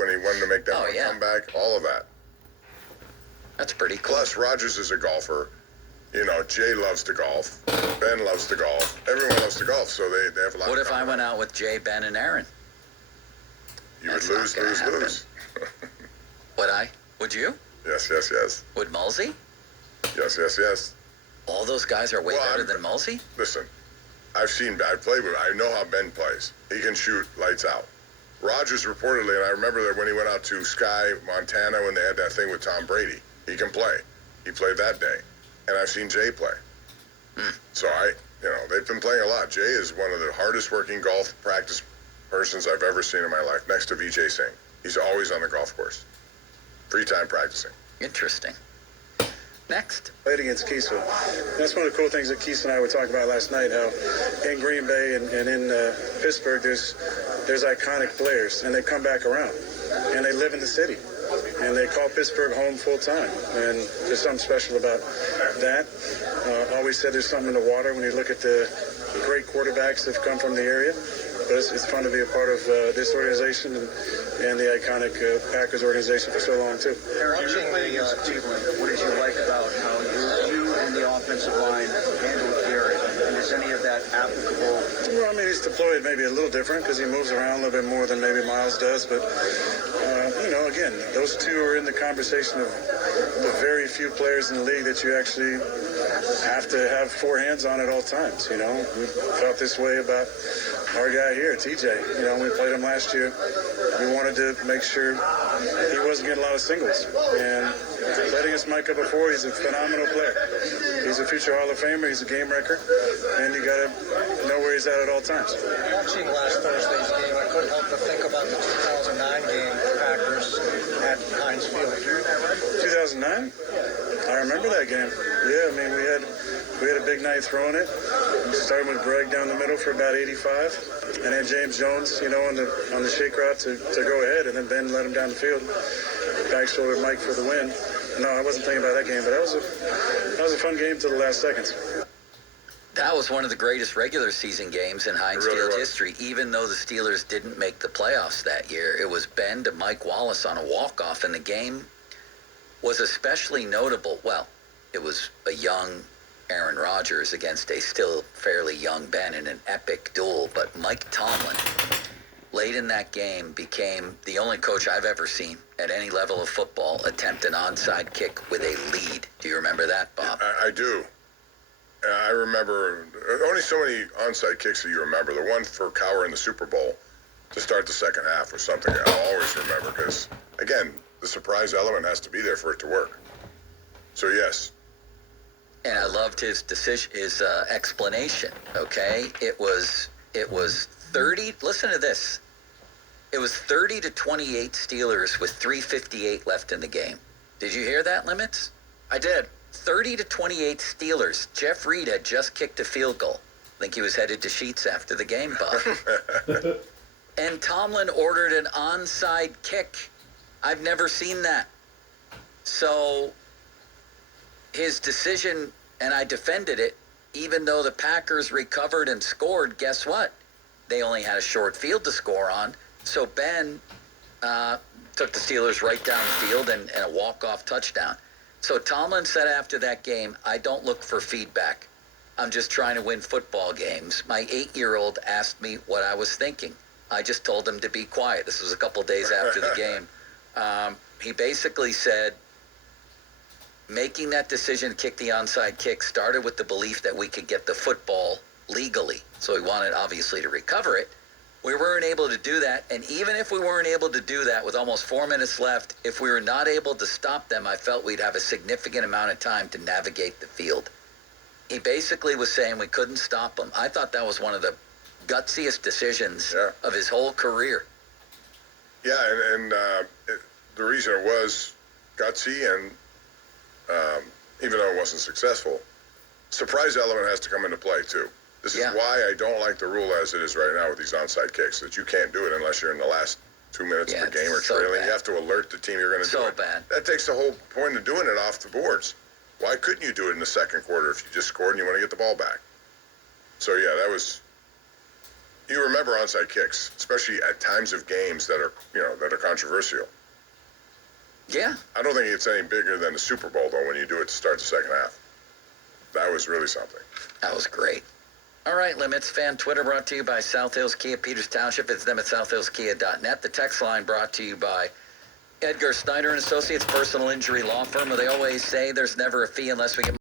when he wanted to make that comeback, all of that. That's pretty cool. Plus, Rodgers is a golfer. You know, Jay loves to golf. Ben loves to golf. Everyone loves to golf, so they have a lot. What if I went out with Jay, Ben, and Aaron? You would lose. Would I? Would you? Yes. Would Mulsey? Yes. All those guys are way better than Mulsey? Listen, I played with him. I know how Ben plays. He can shoot lights out. Rodgers reportedly, and I remember that when he went out to Sky, Montana, when they had that thing with Tom Brady, he can play. He played that day. And I've seen Jay play. So they've been playing a lot. Jay is one of the hardest working golf practice persons I've ever seen in my life, next to Vijay Singh. He's always on the golf course. Free time practicing. Interesting. Next. Played against Keesel. That's one of the cool things that Keese and I were talking about last night, how in Green Bay and in Pittsburgh, there's iconic players, and they come back around, and they live in the city, and they call Pittsburgh home full time, and there's something special about that. Always said there's something in the water when you look at the great quarterbacks that have come from the area, but it's fun to be a part of this organization and the iconic Packers organization for so long, too. Watching Cleveland, what did you like about how you and the offensive line handled Garrett? And is any of that applicable? Well, I mean, he's deployed maybe a little different because he moves around a little bit more than maybe Miles does. But, again, those two are in the conversation of the very few players in the league that you actually have to have four hands on at all times. We felt this way about our guy here, TJ. We played him last year. We wanted to make sure he wasn't getting a lot of singles. And played against Micah before. He's a phenomenal player. He's a future Hall of Famer. He's a game wrecker. And you got to know where he's at all times. Watching last Thursday's game, I couldn't help but think about the 2009 game, the Packers at Heinz Field. 2009? I remember that game. Yeah, I mean, we had a big night throwing it. Starting with Greg down the middle for about 85, and then James Jones, on the shake route to go ahead, and then Ben let him down the field. Back shoulder Mike for the win. No, I wasn't thinking about that game, but that was a fun game till the last seconds. That was one of the greatest regular season games in Heinz Field history, even though the Steelers didn't make the playoffs that year. It was Ben to Mike Wallace on a walk-off, and the game was especially notable. Well, it was a young Aaron Rodgers against a still fairly young Ben in an epic duel, but Mike Tomlin, late in that game, became the only coach I've ever seen at any level of football attempt an onside kick with a lead. Do you remember that, Bob? I do. I remember only so many onside kicks that you remember. The one for Cowher in the Super Bowl to start the second half was something I'll always remember because, again, the surprise element has to be there for it to work. So, yes. And I loved his decision, his explanation. Okay, it was 30. Listen to this. It was 30-28 Steelers with 3:58 left in the game. Did you hear that, Limits? I did. 30-28 Steelers. Jeff Reed had just kicked a field goal. I think he was headed to Sheets after the game, Bob. And Tomlin ordered an onside kick. I've never seen that. So his decision, and I defended it, even though the Packers recovered and scored, guess what? They only had a short field to score on. So Ben took the Steelers right down the field and a walk-off touchdown. So Tomlin said after that game, I don't look for feedback. I'm just trying to win football games. My 8-year-old asked me what I was thinking. I just told him to be quiet. This was a couple days after the game. He basically said, making that decision to kick the onside kick started with the belief that we could get the football legally. So he wanted, obviously, to recover it. We weren't able to do that. And even if we weren't able to do that with almost 4 minutes left, if we were not able to stop them, I felt we'd have a significant amount of time to navigate the field. He basically was saying we couldn't stop them. I thought that was one of the gutsiest decisions of his whole career. Yeah, and the reason it was gutsy, and even though it wasn't successful, surprise element has to come into play too. This is why I don't like the rule as it is right now with these onside kicks, that you can't do it unless you're in the last 2 minutes of the game or trailing. You have to alert the team you're going to do it. Bad. That takes the whole point of doing it off the boards. Why couldn't you do it in the second quarter if you just scored and you want to get the ball back? So, yeah, that was... You remember onside kicks, especially at times of games that are controversial. Yeah. I don't think it's any bigger than the Super Bowl, though, when you do it to start the second half. That was really something. That was great. All right, Limits Fan Twitter brought to you by South Hills Kia, Peters Township. It's them at southhillskia.net. The text line brought to you by Edgar Snyder and Associates, personal injury law firm, where they always say there's never a fee unless we get